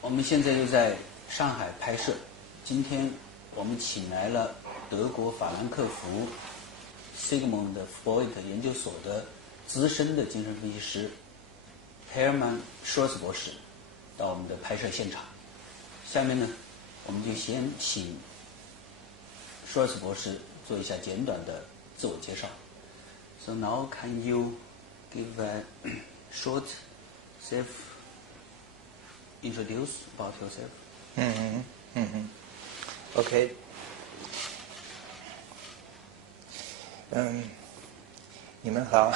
我们现在又在上海拍摄。今天我们请来了德国法兰克福 Sigmund Freud 研究所的资深的精神分析师 Hermann Schwarz 博士到我们的拍摄现场。下面呢，我们就先请 Schwarz 博士做一下简短的自我介绍。So now can you give a short self-introduce about yourself? Okay. 你们好。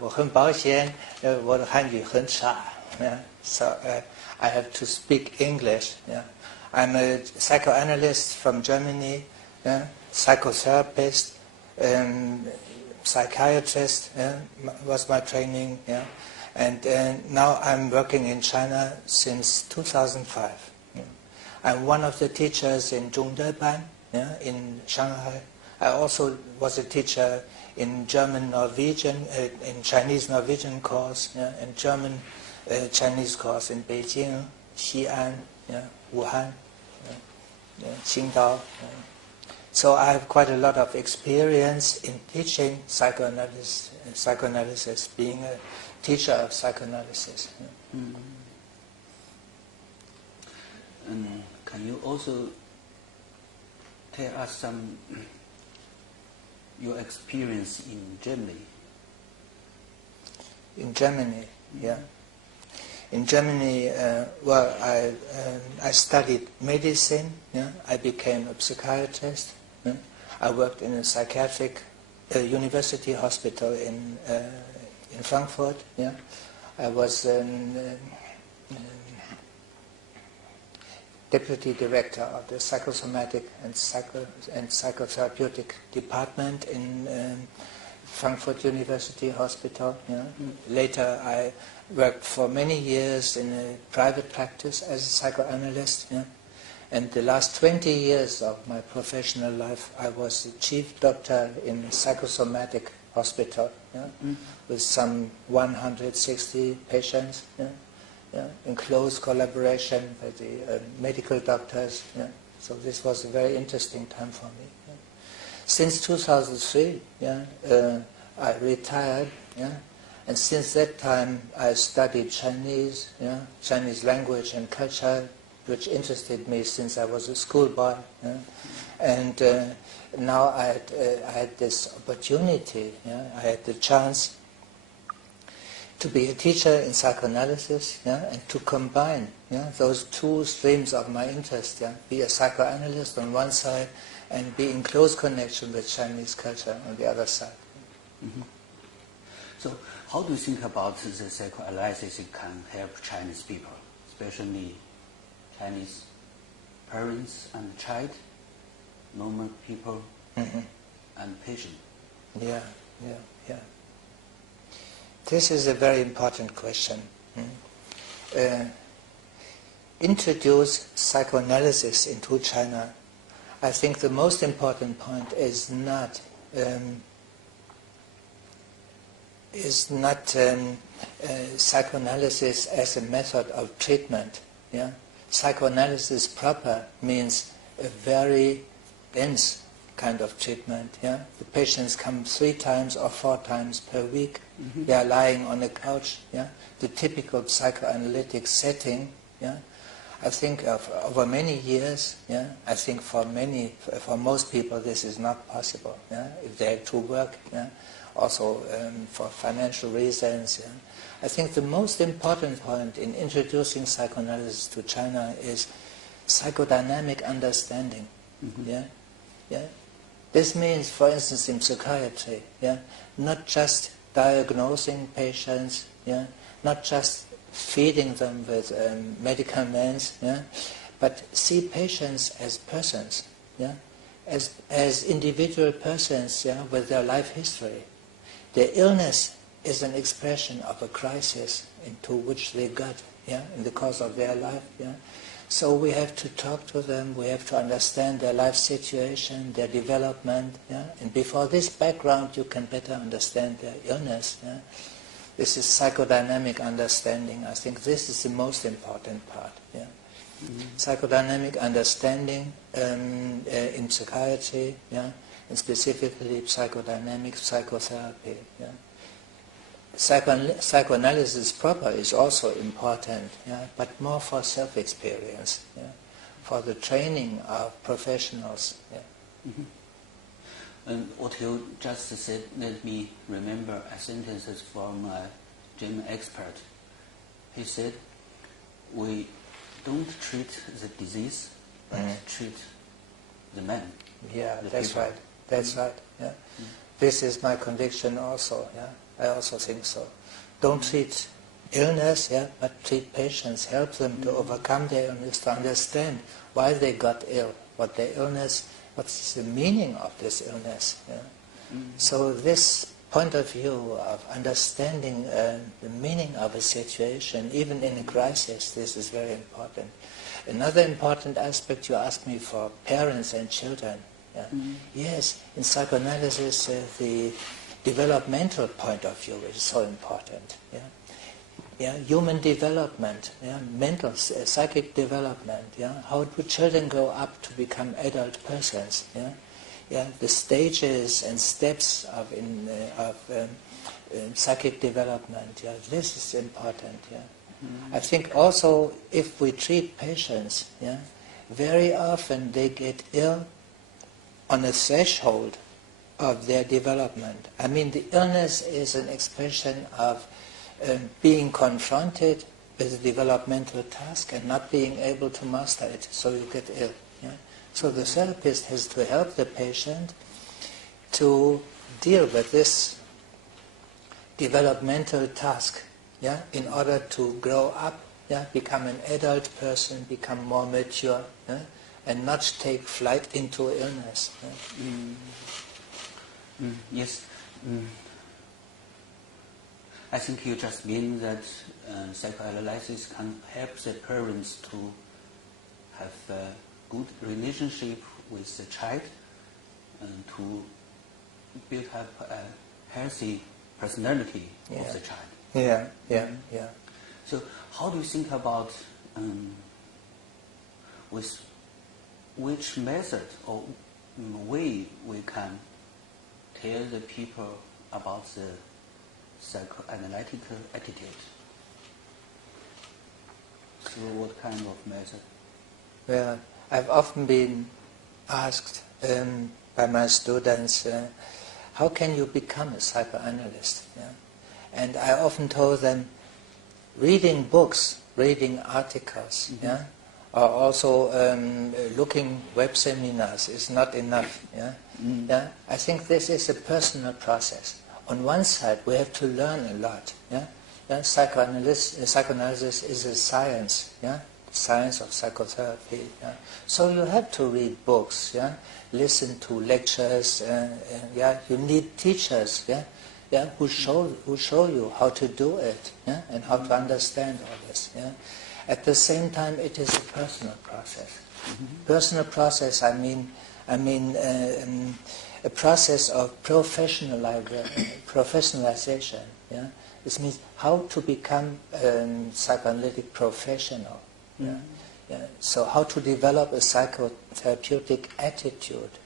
我很抱歉，我的汉语很差。So I have to speak English. I'm a psychoanalyst from Germany, psychotherapist, psychiatrist was my training. And now I'm working in China since 2005. I'm one of the teachers in Zhongdeban in Shanghai. I also was a teacher in German-Norwegian, in Chinese-Norwegian course, and German-Chinese course in Beijing, Xi'an, Wuhan, Qingdao. So I have quite a lot of experience in teaching psychoanalysis, being a teacher of psychoanalysis. And can you also tell us some your experience in Germany? In Germany, In Germany, well, I studied medicine. I became a psychiatrist. I worked in a psychiatric university hospital in Frankfurt. I was deputy director of the psychosomatic and psychotherapeutic department in Frankfurt University Hospital. Later, I worked for many years in a private practice as a psychoanalyst. And the last 20 years of my professional life, I was the chief doctor in a psychosomatic hospital with some 160 patients. In close collaboration with the medical doctors. So this was a very interesting time for me. Since 2003, I retired, and since that time I studied Chinese, Chinese language and culture, which interested me since I was a schoolboy. And now I had this opportunity, I had the chance to be a teacher in psychoanalysis, and to combine those two streams of my interest, be a psychoanalyst on one side and be in close connection with Chinese culture on the other side. So how do you think about the psychoanalysis can help Chinese people, especially Chinese parents and child, normal people and patient? Yeah. This is a very important question. Introduce psychoanalysis into China. I think the most important point is not psychoanalysis as a method of treatment. Psychoanalysis proper means a very dense kind of treatment. The patients come 3 times or 4 times per week. They are lying on a couch. The typical psychoanalytic setting. I think over many years. I think for most people this is not possible. If they have to work. Also for financial reasons. I think the most important point in introducing psychoanalysis to China is psychodynamic understanding. This means, for instance, in psychiatry, not just diagnosing patients, not just feeding them with medicaments, but see patients as persons, as individual persons, with their life history. Their illness is an expression of a crisis into which they got, in the course of their life, So we have to talk to them, we have to understand their life situation, their development, and before this background you can better understand their illness. This is psychodynamic understanding. I think this is the most important part. Psychodynamic understanding in psychiatry, and specifically psychodynamic psychotherapy. Psychoanalysis proper is also important, but more for self-experience, for the training of professionals. And what you just said let me remember a sentence from a German expert. He said, we don't treat the disease, but treat the man. Yeah, the that's people. right. That's right. Yeah. This is my conviction also. I also think so. Don't treat illness, but treat patients. Help them to overcome their illness, to understand why they got ill, what their illness, what's the meaning of this illness. So this point of view of understanding the meaning of a situation, even in a crisis, this is very important. Another important aspect you asked me for parents and children. Yes, in psychoanalysis the developmental point of view is so important. Human development, mental, psychic development. How do children grow up to become adult persons? The stages and steps of psychic development. This is important. I think also if we treat patients, very often they get ill on a threshold of their development. I mean, the illness is an expression of being confronted with a developmental task and not being able to master it, so you get ill. So the therapist has to help the patient to deal with this developmental task, in order to grow up, become an adult person, become more mature, and not take flight into illness. Yes. I think you just mean that psychoanalysis can help the parents to have a good relationship with the child and to build up a healthy personality of the child. So how do you think about with which method or way we can tell the people about the psychoanalytic attitude? So what kind of method? Well, I've often been asked by my students, how can you become a psychoanalyst? And I often told them, reading books, reading articles, or also looking web seminars is not enough. I think this is a personal process. On one side, we have to learn a lot. Psychoanalysis is a science, science of psychotherapy. So you have to read books, listen to lectures. You need teachers, who show you how to do it, and how to understand all this. At the same time, it is a personal process. Personal process, I mean a process of professionalization. This means how to become a psychoanalytic professional. So how to develop a psychotherapeutic attitude.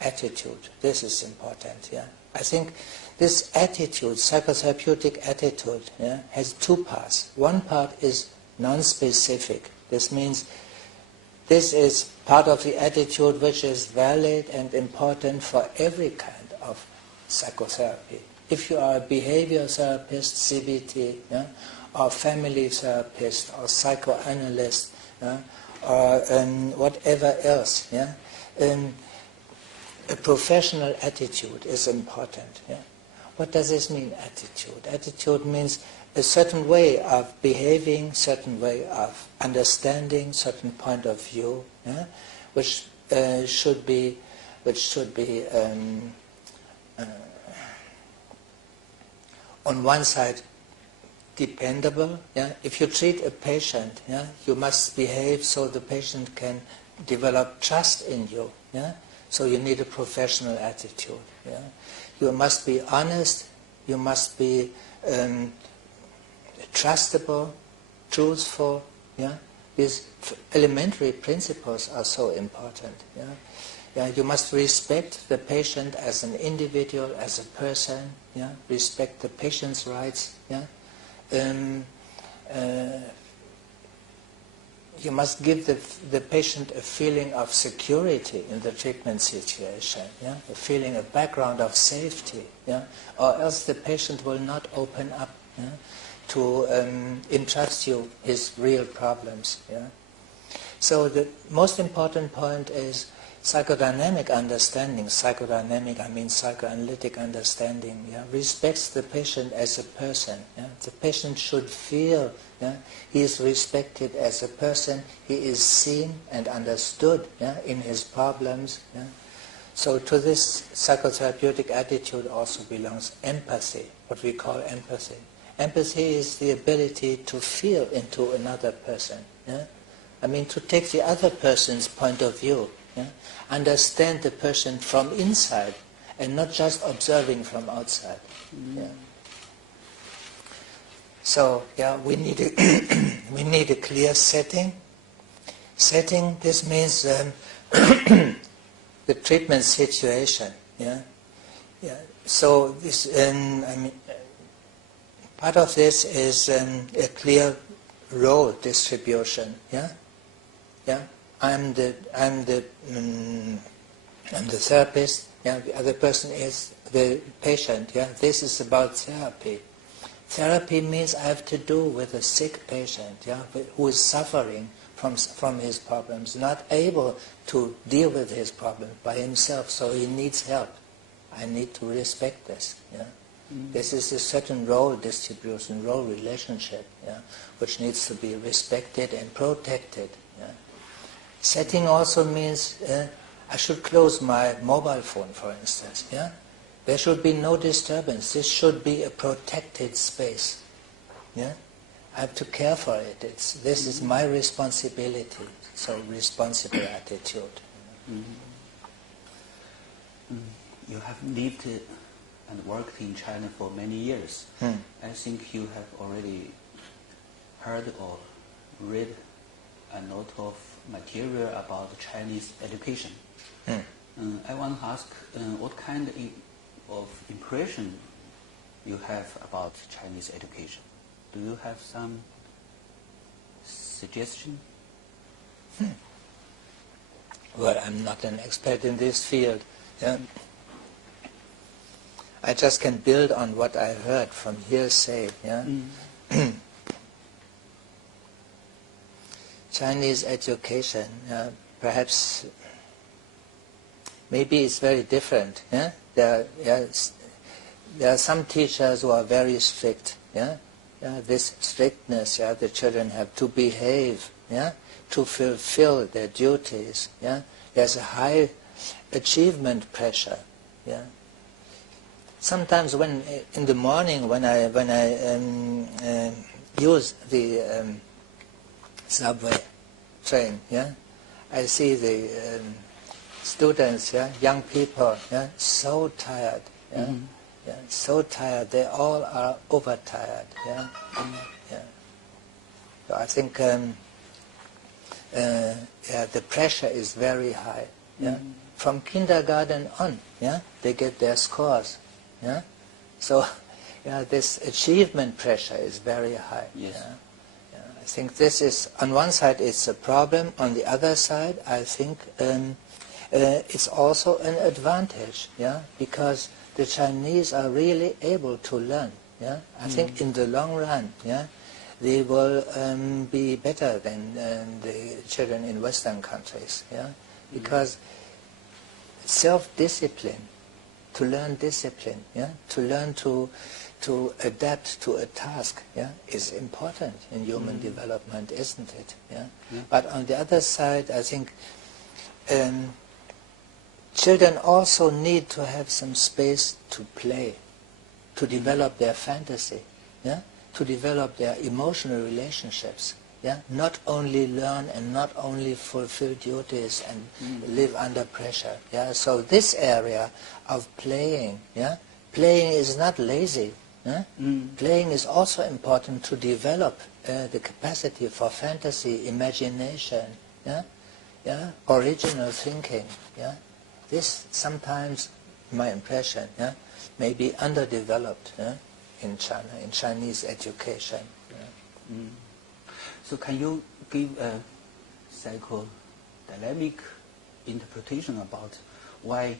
Attitude, this is important. I think this attitude, psychotherapeutic attitude, has two parts. One part is non-specific. This means this is part of the attitude which is valid and important for every kind of psychotherapy. If you are a behavior therapist, CBT, or family therapist, or psychoanalyst, or whatever else, a professional attitude is important. Yeah? What does this mean, attitude? Attitude means a certain way of behaving, certain way of understanding, certain point of view, yeah? which should be on one side dependable. Yeah? If you treat a patient, yeah, you must behave so the patient can develop trust in you. Yeah? So you need a professional attitude. Yeah? You must be honest, you must be trustable, truthful. Yeah? These elementary principles are so important. Yeah? Yeah, you must respect the patient as an individual, as a person. Yeah? Respect the patient's rights. Yeah? You must give the patient a feeling of security in the treatment situation, yeah? A feeling, a background of safety, yeah? Or else the patient will not open up, yeah? To entrust you his real problems. Yeah? So the most important point is psychodynamic understanding. Psychodynamic, I mean psychoanalytic understanding, yeah? Respects the patient as a person. Yeah? The patient should feel, yeah? He is respected as a person, he is seen and understood, yeah? In his problems. Yeah? So to this psychotherapeutic attitude also belongs empathy, what we call empathy. Empathy is the ability to feel into another person. Yeah? I mean, to take the other person's point of view. Yeah? Understand the person from inside and not just observing from outside. Yeah? So, yeah, we need a clear setting. Setting, this means the treatment situation. Yeah? Yeah. So this, part of this is a clear role distribution. Yeah. Yeah. I'm the therapist. Yeah. The other person is the patient. Yeah. This is about therapy. Therapy means I have to do with a sick patient. Yeah, who is suffering from his problems, not able to deal with his problems by himself. So he needs help. I need to respect this. Yeah. This is a certain role distribution, role relationship, yeah, which needs to be respected and protected. Yeah. Setting also means I should close my mobile phone, for instance. Yeah? There should be no disturbance. This should be a protected space. Yeah? I have to care for it. This is my responsibility. So responsible attitude. You have lived and worked in China for many years. I think you have already heard or read a lot of material about Chinese education. I want to ask what kind of impression you have about Chinese education. Do you have some suggestion? Well, I'm not an expert in this field. Yeah? I just can build on what I heard from hearsay. Yeah? Chinese education, perhaps, maybe it's very different. Yeah? There are some teachers who are very strict. Yeah? Yeah, this strictness, yeah, the children have to behave, yeah, to fulfill their duties. Yeah? There's a high achievement pressure. Yeah? Sometimes when in the morning when I use the subway train, yeah, I see the students, yeah, young people, yeah, so tired, yeah, yeah, so tired. They all are overtired, yeah, yeah. So I think yeah, the pressure is very high, yeah. From kindergarten on, yeah, they get their scores, yeah. So, yeah, this achievement pressure is very high. Yes. Yeah? I think this is, on one side it's a problem, on the other side I think it's also an advantage, yeah, because the Chinese are really able to learn, yeah. I think in the long run, yeah, they will be better than the children in Western countries, yeah, because self-discipline, to learn discipline, yeah, to learn to adapt to a task, yeah, is important in human development, isn't it? Yeah? But on the other side, I think children also need to have some space to play, to develop their fantasy, yeah, to develop their emotional relationships. Yeah, not only learn and not only fulfill duties and live under pressure. Yeah, so this area of playing, yeah, playing is not lazy. Yeah? Playing is also important to develop the capacity for fantasy, imagination, yeah, yeah, original thinking. Yeah, this sometimes, my impression, yeah, may be underdeveloped, yeah, in China, in Chinese education. Yeah. So can you give a psychodynamic interpretation about why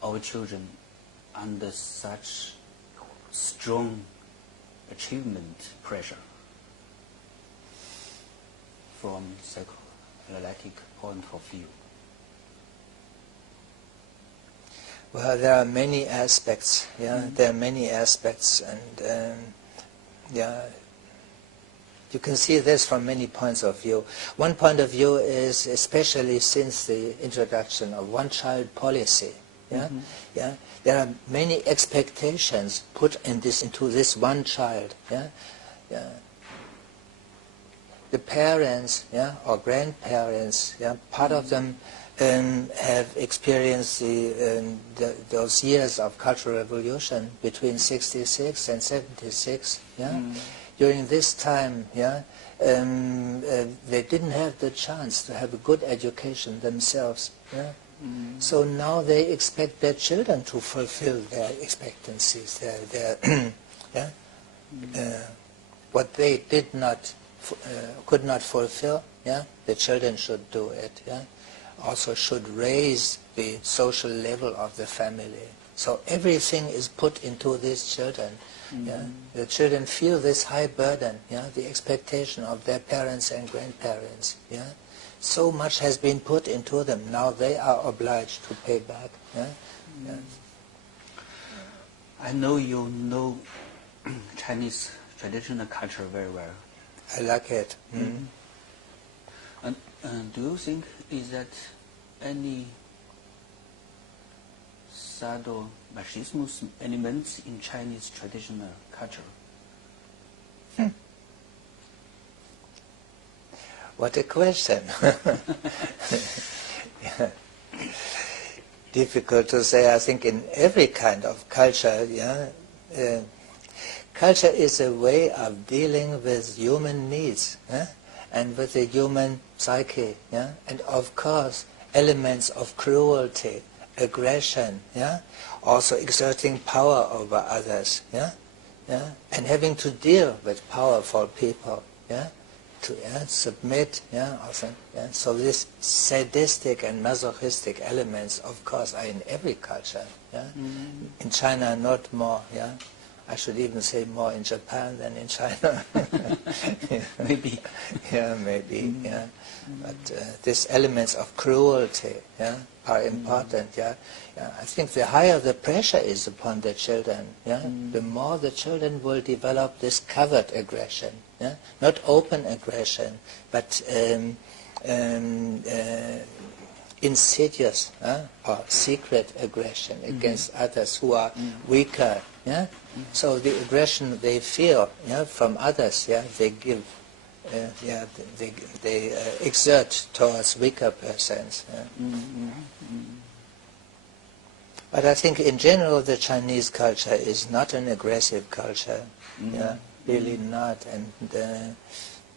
our children under such strong achievement pressure from psychoanalytic point of view? Well, there are many aspects, yeah, there are many aspects, and yeah, you can see this from many points of view. One point of view is, especially since the introduction of one-child policy, yeah, yeah, there are many expectations put into this one child. Yeah, yeah. The parents, yeah, or grandparents, yeah, part of them have experienced those years of Cultural Revolution between 66 and 76. Yeah. During this time, yeah, they didn't have the chance to have a good education themselves. Yeah? So now they expect their children to fulfill their expectancies, yeah? What they did not, could not fulfill, yeah, the children should do it. Yeah? Also should raise the social level of the family. So everything is put into these children. Yeah? The children feel this high burden, yeah? The expectation of their parents and grandparents. Yeah? So much has been put into them. Now they are obliged to pay back. Yeah? Yeah. I know you know Chinese traditional culture very well. I like it. And do you think is that any sadomasochism elements in Chinese traditional culture? What a question. Yeah. Difficult to say. I think in every kind of culture, yeah, culture is a way of dealing with human needs, yeah, and with the human psyche, yeah, and of course elements of cruelty, aggression, yeah, also exerting power over others, yeah, yeah, and having to deal with powerful people, yeah, to submit, yeah, also, yeah. So this sadistic and masochistic elements, of course, are in every culture, yeah. In China, not more, yeah. I should even say more in Japan than in China. Yeah. Maybe. Yeah, maybe, yeah. But these elements of cruelty, yeah, are important, yeah. Yeah. I think the higher the pressure is upon the children, yeah, the more the children will develop this covert aggression, yeah, not open aggression, but insidious or secret aggression against others who are weaker, yeah. So the aggression they feel, yeah, from others, yeah, they give. Yeah, they exert towards weaker persons. Yeah. But I think in general the Chinese culture is not an aggressive culture. Yeah, really not. And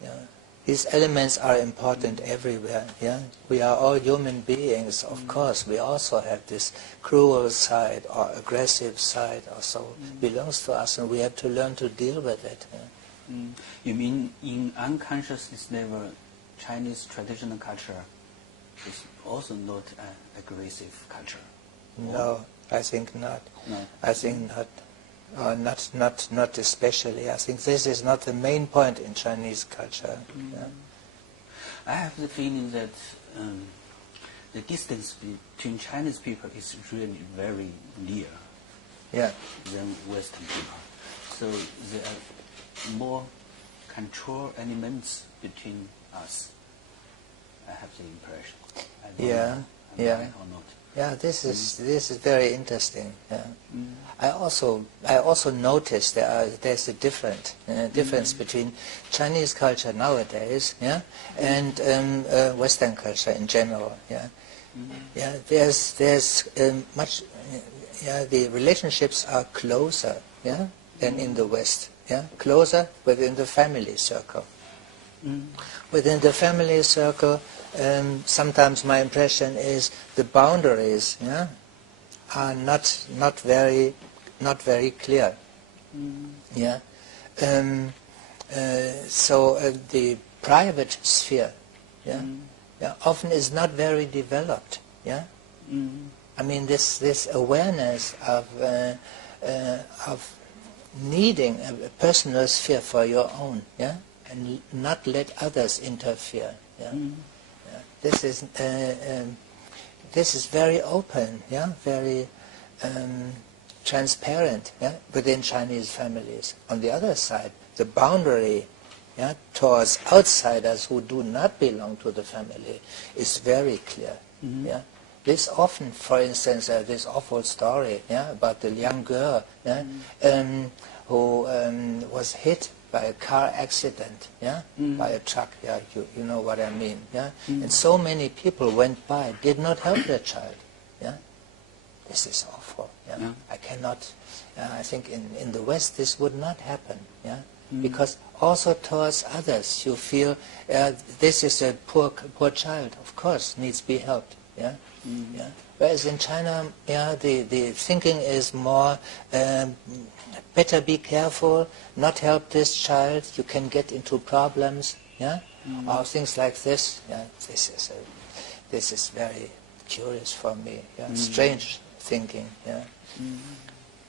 yeah, these elements are important everywhere. Yeah, we are all human beings. Of course, we also have this cruel side or aggressive side. Also belongs to us, and we have to learn to deal with it. Yeah. You mean in unconscious level, Chinese traditional culture is also not an aggressive culture? No, I think not. No. I think not. Not especially. I think this is not the main point in Chinese culture. Yeah. I have the feeling that the distance between Chinese people is really very near than Western people. So there are more control elements between us. I have the impression. I don't know if I'm right or not. Yeah, this is very interesting. Yeah. I also noticed there's a difference between Chinese culture nowadays, and Western culture in general. There's much. The relationships are closer, than in the West. Closer within the family circle. Within the family circle. Sometimes my impression is the boundaries are not very clear. So the private sphere often is not very developed. I mean this awareness of needing a personal sphere for your own, and not let others interfere. This is very open, very transparent, within Chinese families. On the other side, the boundary, towards outsiders who do not belong to the family is very clear. This often, for instance, this awful story, about the young girl, who was hit by a car accident, by a truck, you know what I mean, and so many people went by, did not help the child, This is awful, I cannot, I think in the West this would not happen, because also towards others you feel, this is a poor child, of course, needs to be helped, Whereas in China, the thinking is more, better be careful, not help this child, you can get into problems, or things like this. This is very curious for me, strange thinking,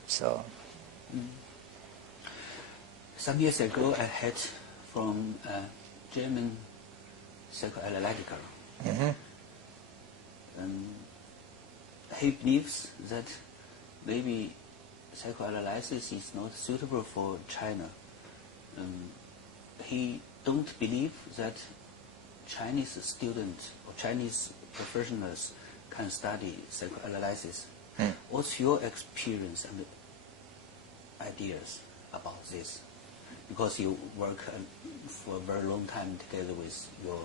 So. Some years ago, I heard from a German psychoanalytic. He believes that maybe psychoanalysis is not suitable for China. He don't believe that Chinese students or Chinese professionals can study psychoanalysis. What's your experience and ideas about this? Because you work for a very long time together with your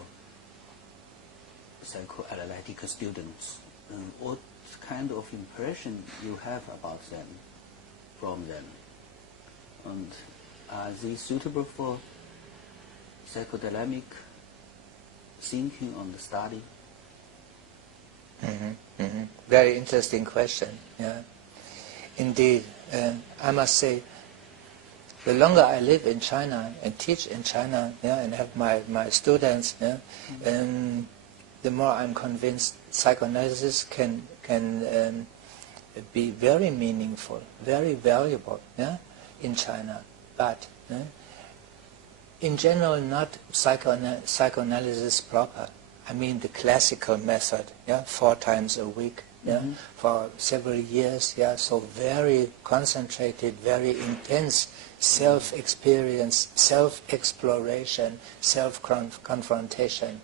psychoanalytic students. What kind of impression you have about them, from them? And are they suitable for psychodynamic thinking on the study? Very interesting question. Indeed, I must say, the longer I live in China and teach in China, and have my students, the more I'm convinced psychoanalysis can be very meaningful, very valuable, in China. But in general, not psychoanalysis proper. I mean the classical method, 4 times a week, for several years, so very concentrated, very intense self-experience, self-exploration, self-confrontation.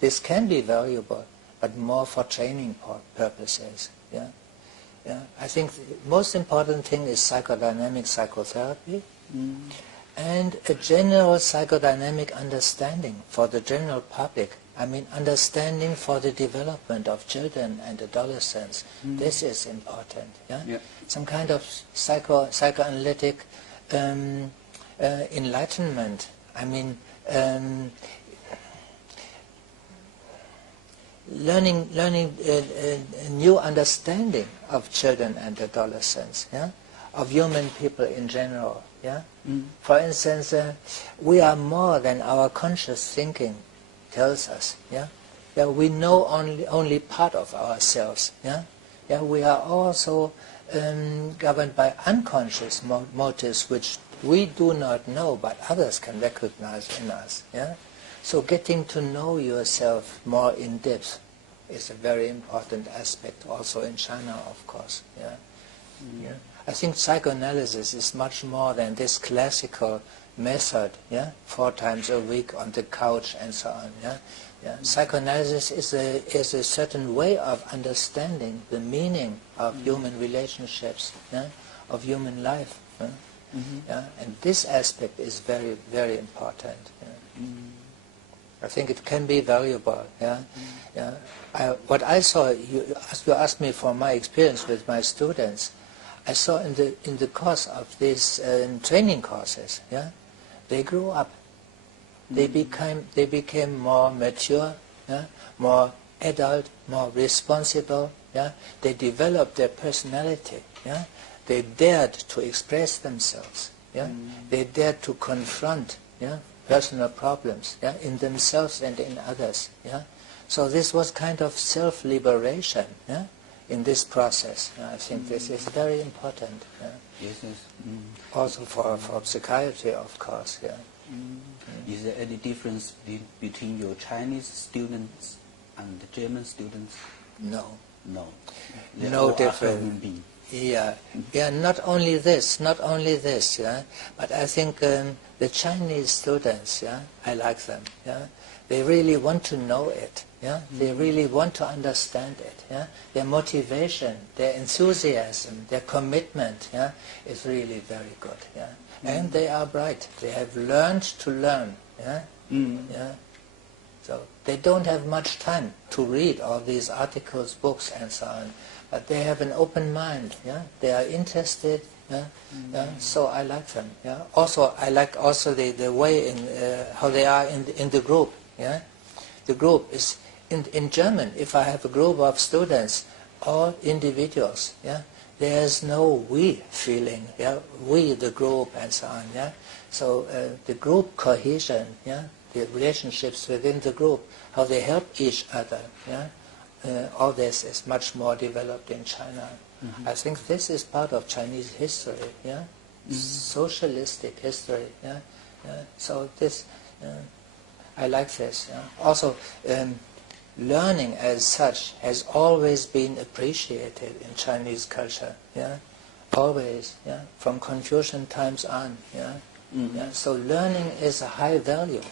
This can be valuable, but more for training purposes. I think the most important thing is psychodynamic psychotherapy, and a general psychodynamic understanding for the general public. I mean, understanding for the development of children and adolescents. This is important. Some kind of psychoanalytic enlightenment. I mean, learning a new understanding of children and adolescents, of human people in general. For instance, we are more than our conscious thinking tells us. We know only part of ourselves. We are also governed by unconscious motives which we do not know, but others can recognize in us. So getting to know yourself more in depth, is a very important aspect also in China, of course. Yeah. Yeah. I think psychoanalysis is much more than this classical method, 4 times a week on the couch and so on. Yeah. Psychoanalysis is a certain way of understanding the meaning of human relationships, of human life. And this aspect is very, very important. I think it can be valuable. What I saw, you asked me for my experience with my students. I saw in the course of these training courses, they grew up. They became more mature, more adult, more responsible. They developed their personality. They dared to express themselves. They dared to confront personal problems in themselves and in others. So this was kind of self-liberation. In this process, I think this is very important. Yes. Also for psychiatry, of course. Is there any difference between your Chinese students and the German students? No. They're No all difference. human beings. Not only this, but I think the Chinese students, I like them. They really want to know it. They really want to understand it. Their motivation, their enthusiasm, their commitment is really very good. And they are bright. They have learned to learn. So they don't have much time to read all these articles, books, and so on. But they have an open mind. They are interested. So I like them. Also, I like also the way in how they are in the group. The group is in German. If I have a group of students or individuals, there's no we feeling. We the group and so on. So the group cohesion. The relationships within the group, how they help each other. All this is much more developed in China. I think this is part of Chinese history. Socialistic history. So this. I like this. Also, learning as such has always been appreciated in Chinese culture. Always. From Confucian times on. So learning is a high value.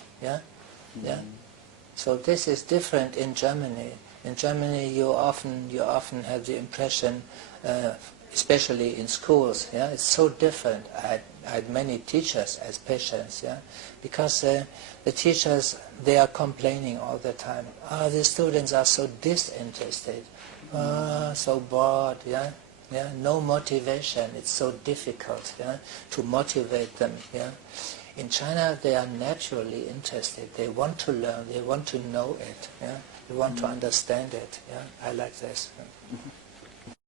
So this is different in Germany. In Germany, you often have the impression, especially in schools, it's so different. I had many teachers as patients, because the teachers, they are complaining all the time. The students are so disinterested, so bored, no motivation. It's so difficult, to motivate them. In China, they are naturally interested. They want to learn. They want to know it. They want to understand it. I like this.